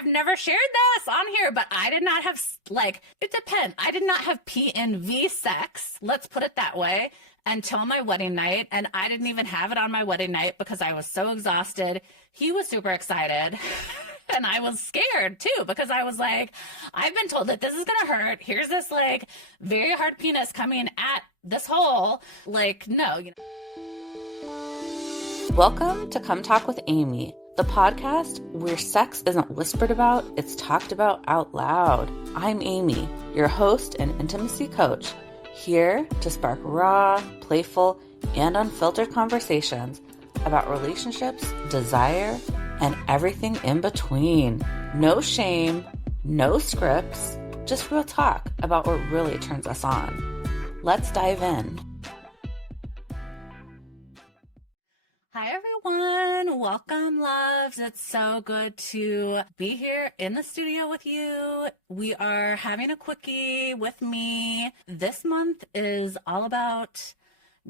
I've never shared this on here, but I did not have, like, it depends. I did not have PNV sex, let's put it that way, until my wedding night. And I didn't even have it on my wedding night because I was so exhausted. He was super excited. And I was scared too, because I was like, I've been told that this is going to hurt. Here's this like very hard penis coming at this hole. Like, no, you know. Welcome to Come Talk with Amy, the podcast where sex isn't whispered about, it's talked about out loud. I'm Amy, your host and intimacy coach, here to spark raw, playful, and unfiltered conversations about relationships, desire, and everything in between. No shame, no scripts, just real talk about what really turns us on. Let's dive in. Hi, everyone. Welcome, loves. It's so good to be here in the studio with you. We are having a quickie with me. This month is all about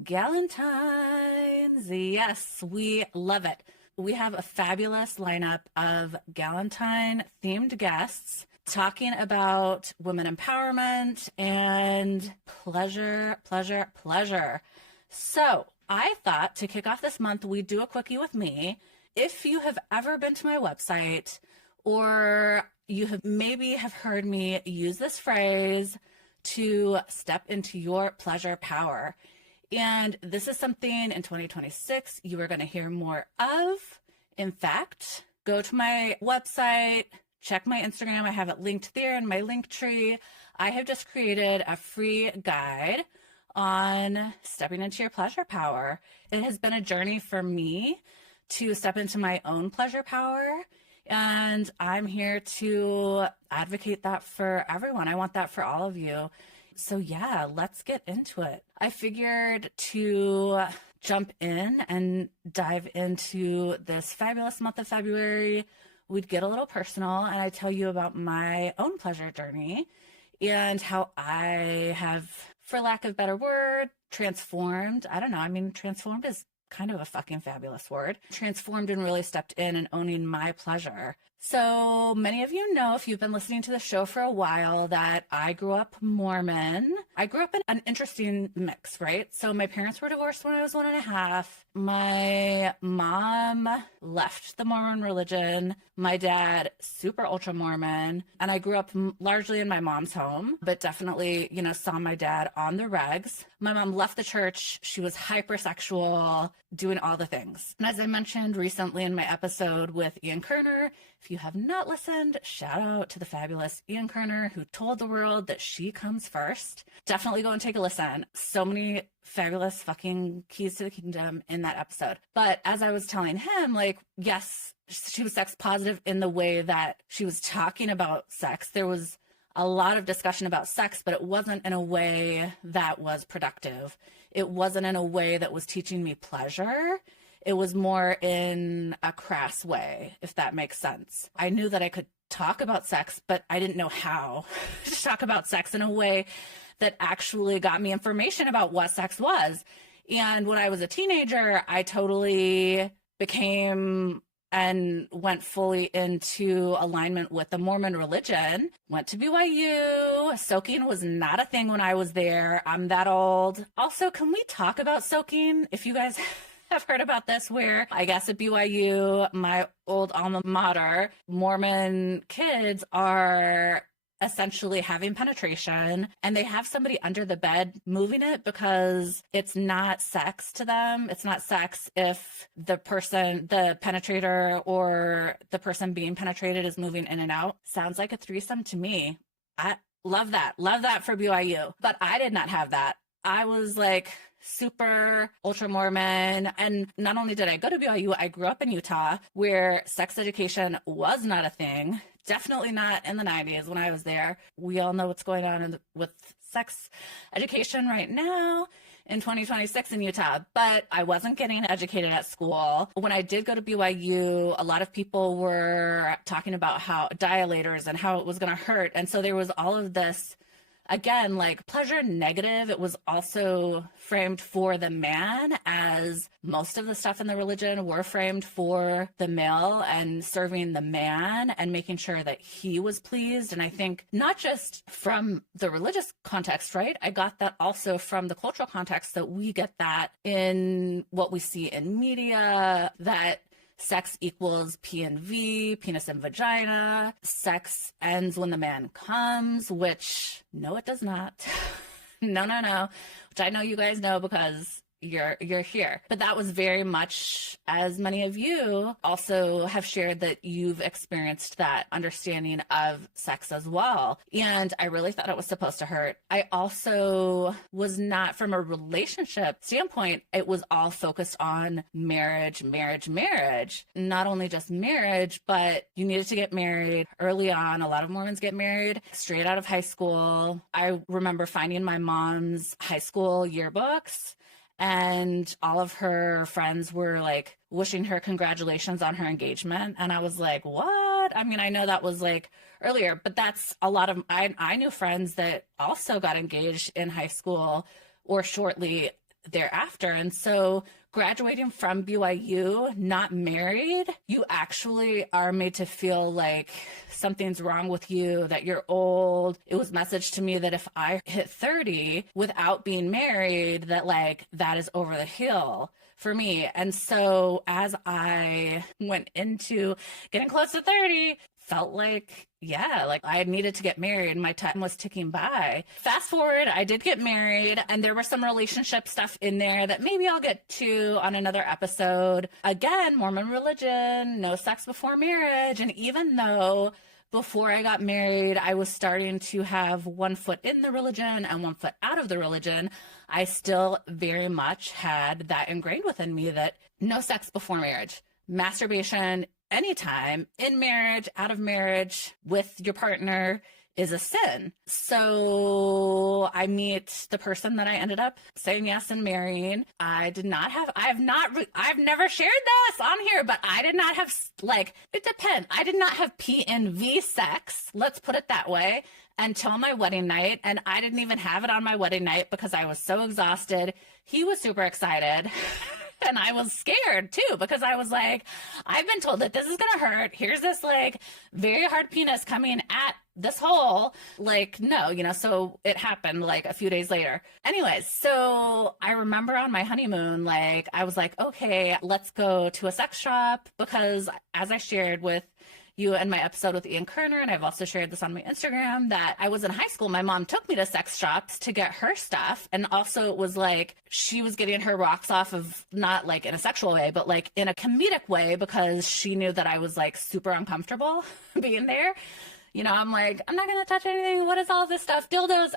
Galentine's. Yes, we love it. We have a fabulous lineup of Galentine-themed guests talking about women empowerment and pleasure. So I thought to kick off this month, we'd do a quickie with me. If you have ever been to my website, or you have maybe have heard me use this phrase to step into your pleasure power. And this is something in 2026 you are going to hear more of. In fact, go to my website, check my Instagram. I have it linked there in my link tree. I have just created a free guide on stepping into your pleasure power. It has been a journey for me to step into my own pleasure power. And I'm here to advocate that for everyone. I want that for all of you. So yeah, let's get into it. I figured to jump in and dive into this fabulous month of February, we'd get a little personal and I tell you about my own pleasure journey and how I have, for lack of a better word, transformed. I don't know. I mean, transformed is kind of a fucking fabulous word. Transformed and really stepped in and owning my pleasure. So many of you know, if you've been listening to the show for a while, that I grew up Mormon. I grew up in an interesting mix, right? So my parents were divorced when I was 1.5. My mom left the Mormon religion. My dad, super ultra Mormon. And I grew up largely in my mom's home, but definitely, you know, saw my dad on the regs. My mom left the church. She was hypersexual, doing all the things. And as I mentioned recently in my episode with Ian Kerner, if you have not listened, shout out to the fabulous Ian Kerner, who told the world that she comes first. Definitely go and take a listen. So many fabulous fucking keys to the kingdom in that episode. But as I was telling him, like, yes, she was sex positive in the way that she was talking about sex. There was a lot of discussion about sex, but it wasn't in a way that was productive. It wasn't in a way that was teaching me pleasure. It was more in a crass way, if that makes sense. I knew that I could talk about sex, but I didn't know how to talk about sex in a way that actually got me information about what sex was. And when I was a teenager, I totally became and went fully into alignment with the Mormon religion. Went to BYU. Soaking was not a thing when I was there. I'm that old. Also, can we talk about soaking? If you guys have heard about this, where I guess at BYU, my old alma mater, Mormon kids are essentially having penetration and they have somebody under the bed moving it because it's not sex to them. It's not sex if the person, the penetrator or the person being penetrated is moving in and out. Sounds like a threesome to me. I love that. Love that for BYU. But I did not have that. I was like super ultra Mormon. And not only did I go to BYU, I grew up in Utah where sex education was not a thing. Definitely not in the 90s when I was there. We all know what's going on with sex education right now in 2026 in Utah, but I wasn't getting educated at school. When I did go to BYU, a lot of people were talking about how dilators and how it was going to hurt. And so there was all of this again, like pleasure negative, it was also framed for the man, as most of the stuff in the religion were framed for the male and serving the man and making sure that he was pleased. And I think not just from the religious context, right? I got that also from the cultural context, that we get that in what we see in media, that sex equals P and V, penis and vagina. Sex ends when the man comes, which no, it does not. No, no, no. Which I know you guys know because you're here. But that was very much, as many of you also have shared, that you've experienced that understanding of sex as well. And I really thought it was supposed to hurt. I also was not, from a relationship standpoint, it was all focused on marriage, marriage, marriage. Not only just marriage, but you needed to get married early on. A lot of Mormons get married straight out of high school. I remember finding my mom's high school yearbooks, and all of her friends were like wishing her congratulations on her engagement. And I was like, what? I mean, I know that was like earlier, but that's a lot of, I knew friends that also got engaged in high school or shortly thereafter. And so graduating from BYU, not married, you actually are made to feel like something's wrong with you, that you're old. It was messaged to me that if I hit 30 without being married, that like that is over the hill for me. And so as I went into getting close to 30, felt like, yeah, like I needed to get married. My time was ticking by. Fast forward, I did get married, and there was some relationship stuff in there that maybe I'll get to on another episode. Again, Mormon religion, no sex before marriage. And even though before I got married, I was starting to have one foot in the religion and one foot out of the religion, I still very much had that ingrained within me that no sex before marriage. Masturbation anytime, in marriage, out of marriage, with your partner, is a sin. So I meet the person that I ended up saying yes and marrying. I've never shared this on here, but I did not have, like, it depends. I did not have P and V sex, let's put it that way, until my wedding night. And I didn't even have it on my wedding night because I was so exhausted. He was super excited. And I was scared too, because I was like, I've been told that this is going to hurt. Here's this like very hard penis coming at this hole. Like, no, so it happened like a few days later. Anyways, so I remember on my honeymoon, like I was like, okay, let's go to a sex shop, because as I shared with you in my episode with Ian Kerner, and I've also shared this on my Instagram, that I was in high school. My mom took me to sex shops to get her stuff. And also it was like, she was getting her rocks off of, not like in a sexual way, but like in a comedic way, because she knew that I was like super uncomfortable being there. I'm like, I'm not going to touch anything. What is all this stuff? Dildos,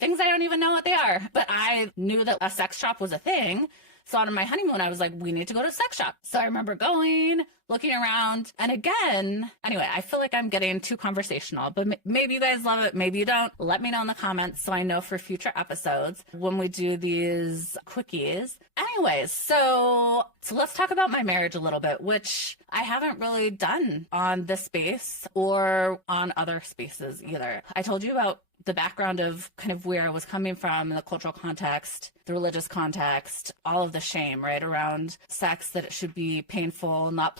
things I don't even know what they are. But I knew that a sex shop was a thing. So on my honeymoon, I was like, we need to go to a sex shop. So I remember going, looking around. And again, anyway, I feel like I'm getting too conversational, but maybe you guys love it. Maybe you don't. Let me know in the comments so I know for future episodes when we do these quickies. Anyways, so let's talk about my marriage a little bit, which I haven't really done on this space or on other spaces either. I told you about the background of kind of where I was coming from, the cultural context, the religious context, all of the shame, right, around sex, that it should be painful, not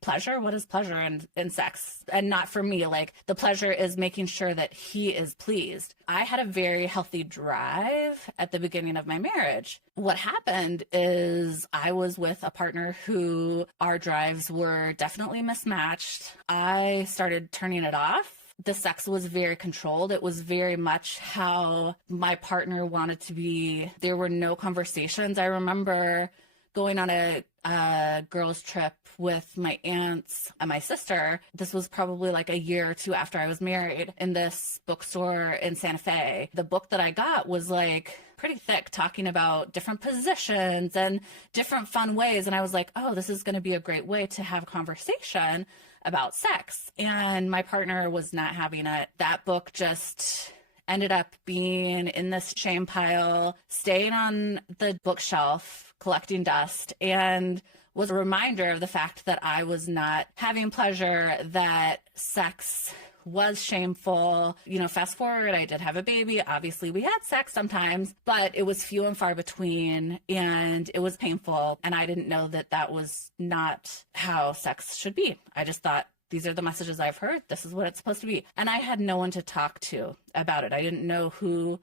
pleasure. What is pleasure in sex? And not for me, like the pleasure is making sure that he is pleased. I had a very healthy drive at the beginning of my marriage. What happened is I was with a partner who our drives were definitely mismatched. I started turning it off. The sex was very controlled. It was very much how my partner wanted to be. There were no conversations. I remember going on a girls' trip with my aunts and my sister. This was probably like a year or two after I was married, in this bookstore in Santa Fe. The book that I got was like pretty thick, talking about different positions and different fun ways. And I was like, oh, this is going to be a great way to have a conversation about sex. And my partner was not having it. That book just ended up being in this shame pile, staying on the bookshelf, collecting dust, and was a reminder of the fact that I was not having pleasure, that sex was shameful. Fast forward, I did have a baby. Obviously, we had sex sometimes, but it was few and far between, and it was painful. And I didn't know that that was not how sex should be. I just thought, these are the messages I've heard. This is what it's supposed to be. And I had no one to talk to about it. I didn't know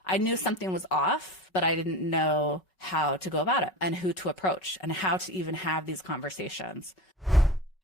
I knew something was off, but I didn't know how to go about it and who to approach and how to even have these conversations.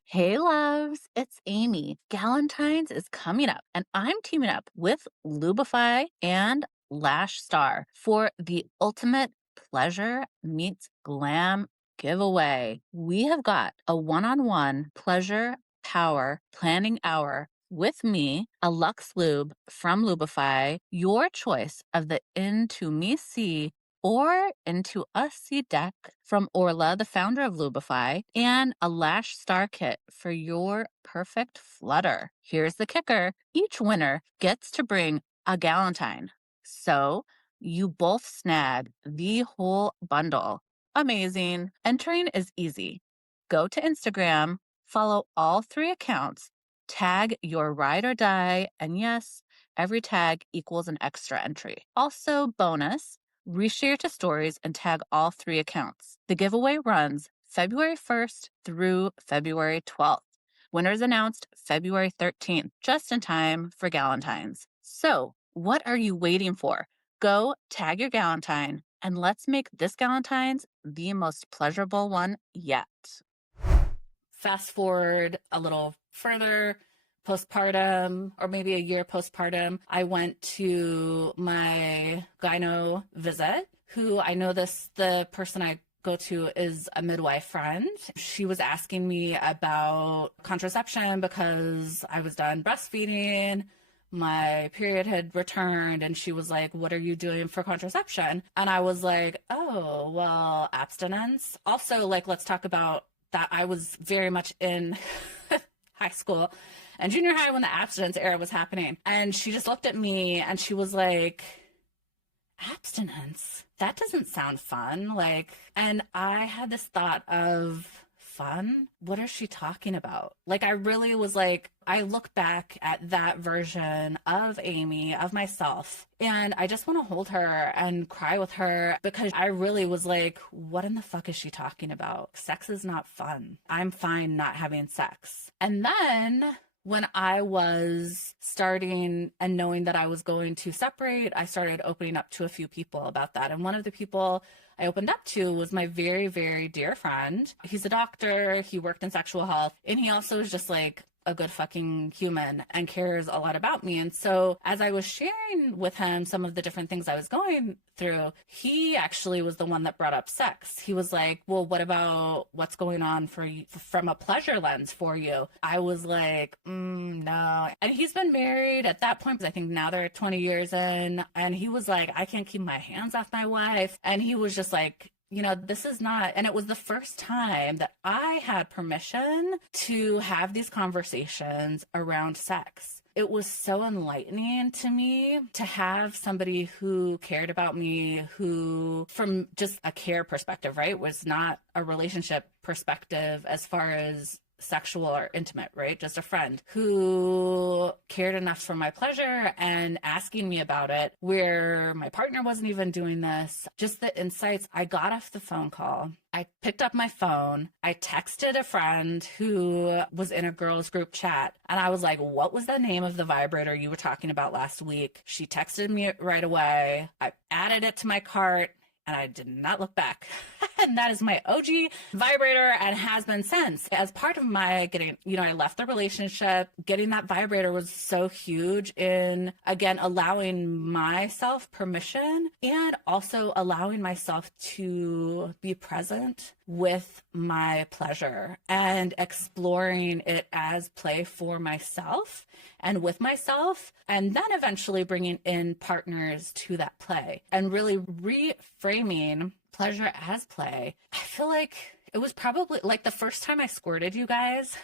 Hey loves, it's Amy. Galentine's is coming up and I'm teaming up with Lubify and Lash Star for the ultimate pleasure meets glam giveaway. We have got a one-on-one pleasure power planning hour with me, a Luxe Lube from Lubify, your choice of the Into Me See or Into Us See deck from Orla, the founder of Lubify, and a Lash Star kit for your perfect flutter. Here's the kicker. Each winner gets to bring a galentine. So you both snag the whole bundle. Amazing. Entering is easy. Go to Instagram, follow all 3 accounts, tag your ride or die, and yes, every tag equals an extra entry. Also, bonus, reshare to stories and tag all 3 accounts. The giveaway runs February 1st through February 12th. Winners announced February 13th, just in time for Galentine's. So, what are you waiting for? Go tag your Galentine and let's make this Galentine's the most pleasurable one yet. Fast forward a little further, postpartum, or maybe a year postpartum, I went to my gyno visit, who I know the person I go to is a midwife friend. She was asking me about contraception because I was done breastfeeding. My period had returned, and she was like, what are you doing for contraception? And I was like, oh, well, abstinence. Also, let's talk about that. I was very much in high school and junior high when the abstinence era was happening. And she just looked at me and she was like, abstinence? That doesn't sound fun. And I had this thought of, fun? What is she talking about? I really was I look back at that version of Amy, of myself, and I just want to hold her and cry with her because I really was like, what in the fuck is she talking about? Sex is not fun. I'm fine not having sex. And then when I was starting and knowing that I was going to separate, I started opening up to a few people about that. And one of the people I opened up to was my very, very dear friend. He's a doctor. He worked in sexual health. And he also is just a good fucking human and cares a lot about me. And so as I was sharing with him some of the different things I was going through, he actually was the one that brought up sex. He was like, well, what about what's going on for you from a pleasure lens for you? I was like, no. And he's been married at that point, because I think now they're 20 years in. And he was like, I can't keep my hands off my wife. And he was just like, this is not, and it was the first time that I had permission to have these conversations around sex. It was so enlightening to me to have somebody who cared about me, who, from just a care perspective, right, was not a relationship perspective as far as sexual or intimate, right? Just a friend who cared enough for my pleasure and asking me about it, where my partner wasn't even doing this. Just the insights. I got off the phone call. I picked up my phone. I texted a friend who was in a girls group chat. And I was like, what was the name of the vibrator you were talking about last week? She texted me right away. I added it to my cart, and I did not look back. And that is my OG vibrator and has been since. As part of my getting, I left the relationship. Getting that vibrator was so huge in, again, allowing myself permission and also allowing myself to be present with my pleasure and exploring it as play for myself and with myself, and then eventually bringing in partners to that play and really reframing pleasure as play. I feel like it was probably the first time I squirted, you guys,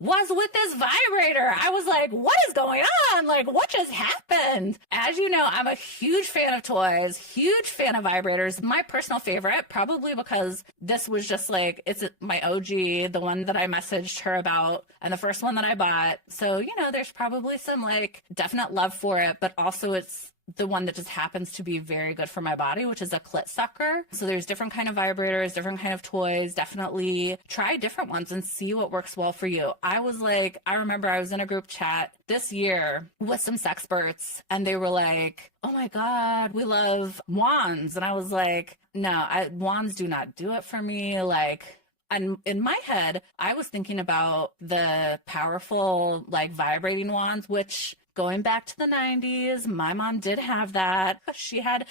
was with this vibrator. I was like, what is going on? Like, what just happened? As you know, I'm a huge fan of toys, huge fan of vibrators. My personal favorite, probably because this was just like, it's my OG, the one that I messaged her about, and the first one that I bought. So, you know, there's probably some like definite love for it, but also it's the one that just happens to be very good for my body, which is a clit sucker. So there's different kind of vibrators, different kind of toys. Definitely try different ones and see what works well for you. I was like, I remember I was in a group chat this year with some sexperts, and they were like, oh my God, we love wands. And I was like, no, wands do not do it for me. Like, and in my head, I was thinking about the powerful, like, vibrating wands, which going back to the 90s, my mom did have that. She had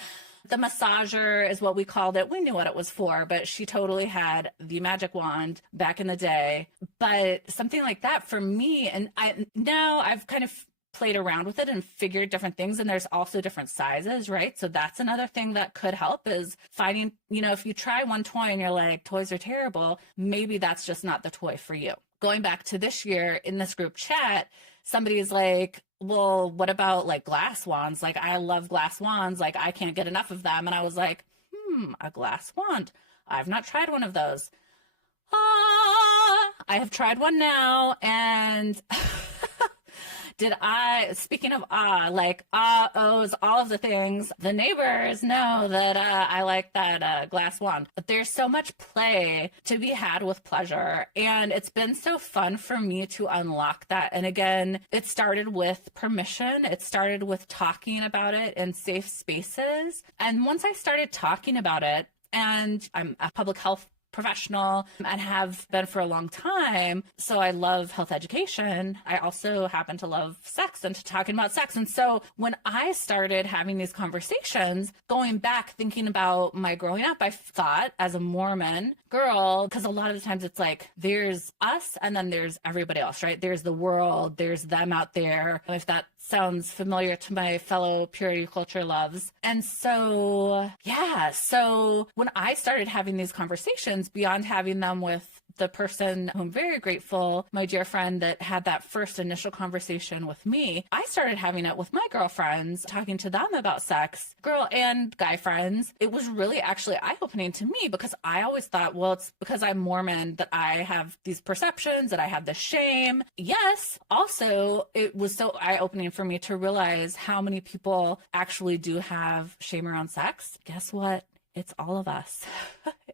the massager is what we called it. We knew what it was for, but she totally had the magic wand back in the day. But something like that for me, and now I've kind of played around with it and figured different things, and there's also different sizes, right? So that's another thing that could help is finding, you know, if you try one toy and you're like, toys are terrible, maybe that's just not the toy for you. Going back to this year in this group chat, somebody is like, well, what about like glass wands? Like, I love glass wands. Like, I can't get enough of them. And I was like, a glass wand. I've not tried one of those. I have tried one now. And speaking of like ohs, all of the things, the neighbors know that I like that glass wand. But there's so much play to be had with pleasure. And it's been so fun for me to unlock that. And again, it started with permission. It started with talking about it in safe spaces. And once I started talking about it, and I'm a public health professional and have been for a long time. So I love health education. I also happen to love sex and talking about sex. And so when I started having these conversations, going back, thinking about my growing up, I thought as a Mormon girl, because a lot of the times it's like, there's us and then there's everybody else, right? There's the world, there's them out there. If that sounds familiar to my fellow purity culture loves. And so, yeah, so when I started having these conversations, beyond having them with the person who I'm very grateful, my dear friend that had that first initial conversation with me, I started having it with my girlfriends, talking to them about sex, girl and guy friends. It was really actually eye-opening to me because I always thought, well, it's because I'm Mormon that I have these perceptions, that I have this shame. Yes, also, it was so eye-opening for me to realize how many people actually do have shame around sex. Guess what? It's all of us.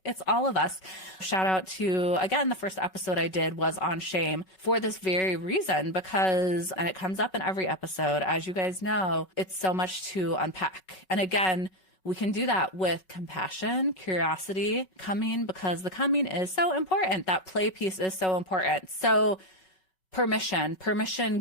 It's all of us. Shout out to, again, the first episode I did was on shame for this very reason, because, and it comes up in every episode, as you guys know, it's so much to unpack. And again, we can do that with compassion, curiosity, coming, because the coming is so important. That play piece is so important. So permission,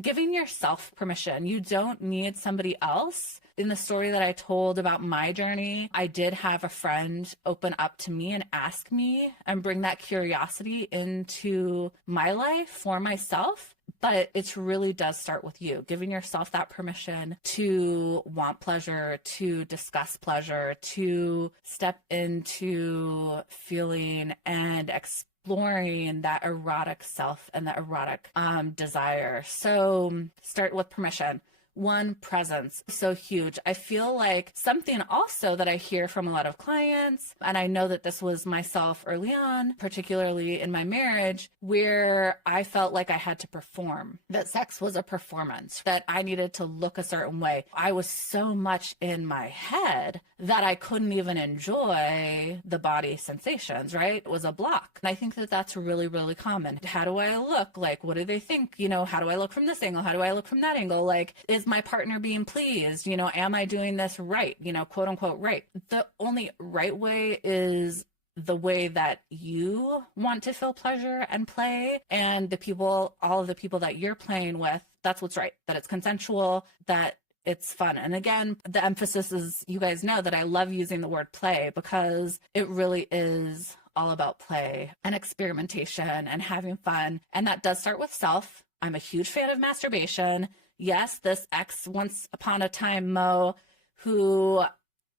giving yourself permission. You don't need somebody else. In the story that I told about my journey, I did have a friend open up to me and ask me and bring that curiosity into my life for myself. But it really does start with you, giving yourself that permission to want pleasure, to discuss pleasure, to step into feeling and exploring that erotic self and that erotic desire. So start with permission. One, presence, so huge. I feel like something also that I hear from a lot of clients, and I know that this was myself early on, particularly in my marriage, where I felt like I had to perform, that sex was a performance, that I needed to look a certain way. I was so much in my head that I couldn't even enjoy the body sensations, right? It was a block. And I think that that's really, really common. How do I look? Like, what do they think? You know, how do I look from this angle? How do I look from that angle? Like, is my partner being pleased? You know, am I doing this right? You know, quote unquote, right. The only right way is the way that you want to feel pleasure and play, and the people, all of the people that you're playing with, that's what's right, that it's consensual, that it's fun. And again, the emphasis is, you guys know that I love using the word play because it really is all about play and experimentation and having fun. And that does start with self. I'm a huge fan of masturbation. Yes, this ex once upon a time Mo, who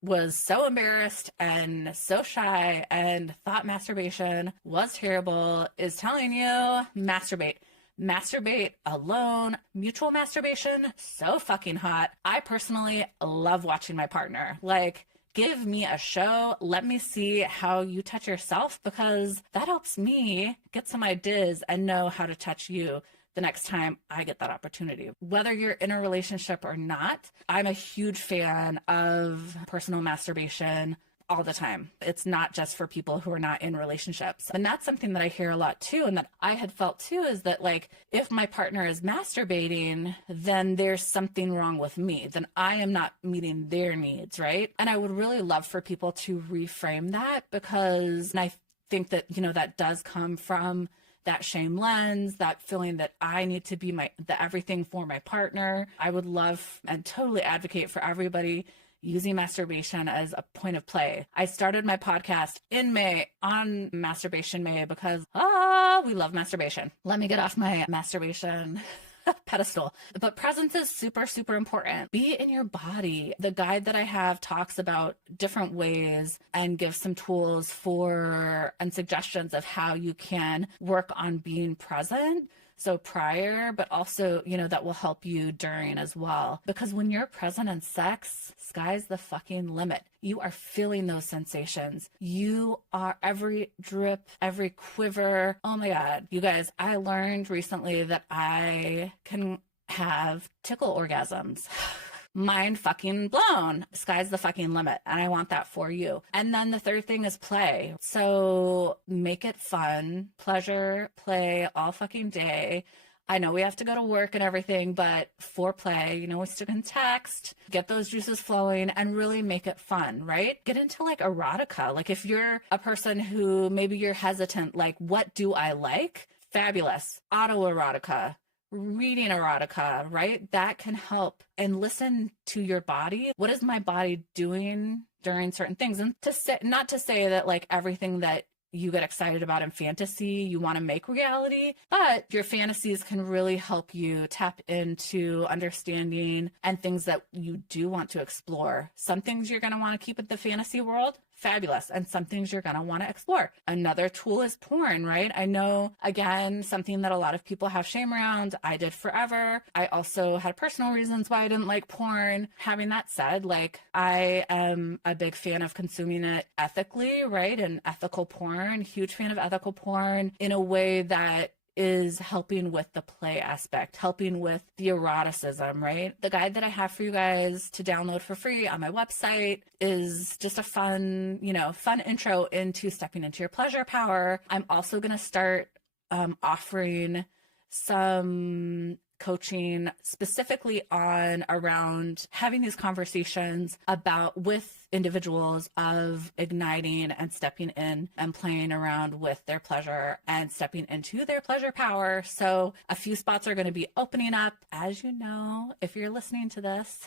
was so embarrassed and so shy and thought masturbation was terrible, is telling you masturbate. masturbate alone. Mutual masturbation, so fucking hot. I personally love watching my partner. Like, give me a show. Let me see how you touch yourself, because that helps me get some ideas and know how to touch you the next time I get that opportunity. Whether you're in a relationship or not, I'm a huge fan of personal masturbation all the time. It's not just for people who are not in relationships. And that's something that I hear a lot too, and that I had felt too, is that like, if my partner is masturbating, then there's something wrong with me. Then I am not meeting their needs, right? And I would really love for people to reframe that, because I think that, you know, that does come from that shame lens, that feeling that I need to be the everything for my partner. I would love and totally advocate for everybody using masturbation as a point of play. I started my podcast in May on Masturbation May because, we love masturbation. Let me get off my masturbation pedestal. But presence is super, super important. Be in your body. The guide that I have talks about different ways and gives some tools and suggestions of how you can work on being present. So prior, but also, you know, that will help you during as well. Because when you're present in sex, sky's the fucking limit. You are feeling those sensations. You are every drip, every quiver. Oh my God. You guys, I learned recently that I can have tickle orgasms. Mind fucking blown. Sky's the fucking limit. And I want that for you. And then the third thing is play. So make it fun, pleasure, play all fucking day. I know we have to go to work and everything, but foreplay, you know, we still can text, get those juices flowing and really make it fun, right? Get into like erotica. Like if you're a person who maybe you're hesitant, like what do I like? Fabulous. Autoerotica. Reading erotica, right? That can help. And listen to your body. What is my body doing during certain things? And not to say that like everything that you get excited about in fantasy, you want to make reality, but your fantasies can really help you tap into understanding and things that you do want to explore. Some things you're going to want to keep in the fantasy world, fabulous. And some things you're going to want to explore. Another tool is porn, right? I know, again, something that a lot of people have shame around. I did forever. I also had personal reasons why I didn't like porn. Having that said, like I am a big fan of consuming it ethically, right? And ethical porn, huge fan of ethical porn in a way that is helping with the play aspect, helping with the eroticism, right? The guide that I have for you guys to download for free on my website is just a fun intro into stepping into your pleasure power. I'm also going to start offering some coaching specifically around having these conversations with individuals of igniting and stepping in and playing around with their pleasure and stepping into their pleasure power. So a few spots are going to be opening up, as you know, if you're listening to this,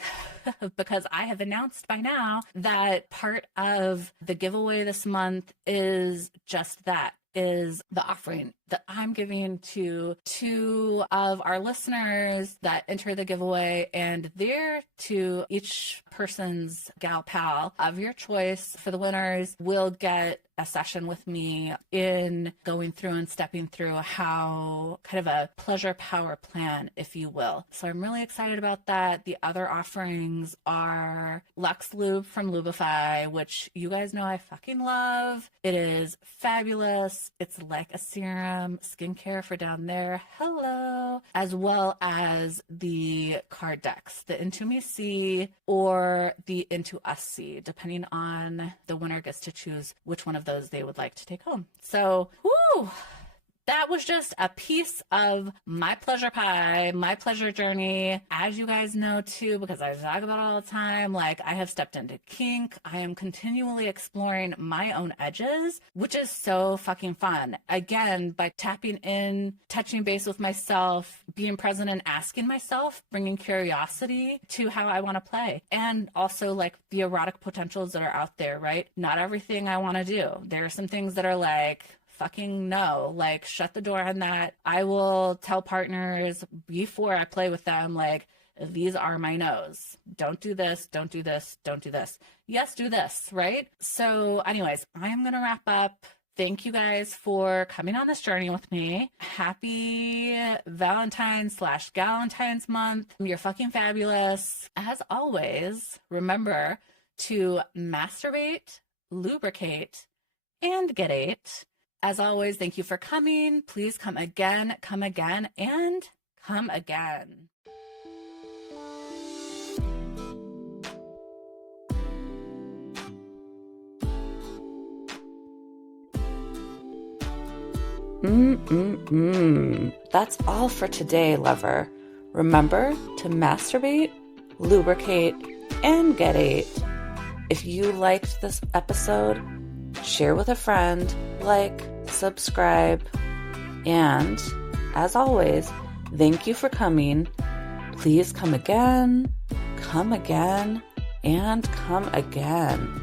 because I have announced by now that part of the giveaway this month is just that, is the offering that I'm giving to two of our listeners that enter the giveaway, and they're to each person's gal pal of your choice. For the winners, will get a session with me in going through and stepping through how kind of a pleasure power plan, if you will. So I'm really excited about that. The other offerings are Lux Lube from Lubify, which you guys know I fucking love. It is fabulous. It's like a serum, skincare for down there. Hello. As well as the card decks, the Into Me C or the Into Us C, depending on the winner gets to choose which one of those they would like to take home. So, that was just a piece of my pleasure pie, my pleasure journey. As you guys know too, because I talk about it all the time, like I have stepped into kink. I am continually exploring my own edges, which is so fucking fun. Again, by tapping in, touching base with myself, being present and asking myself, bringing curiosity to how I want to play. And also like the erotic potentials that are out there, right? Not everything I want to do. There are some things that are like, fucking no, like shut the door on that. I will tell partners before I play with them, like, these are my no's. Don't do this, don't do this, don't do this. Yes, do this, right? So anyways, I'm going to wrap up. Thank you guys for coming on this journey with me. Happy Valentine's/Galentine's month. You're fucking fabulous. As always, remember to masturbate, lubricate, and get ate. As always, thank you for coming. Please come again, and come again. That's all for today, lover. Remember to masturbate, lubricate, and get ate. If you liked this episode, share with a friend, like, subscribe, and as always, thank you for coming. Please come again, and come again.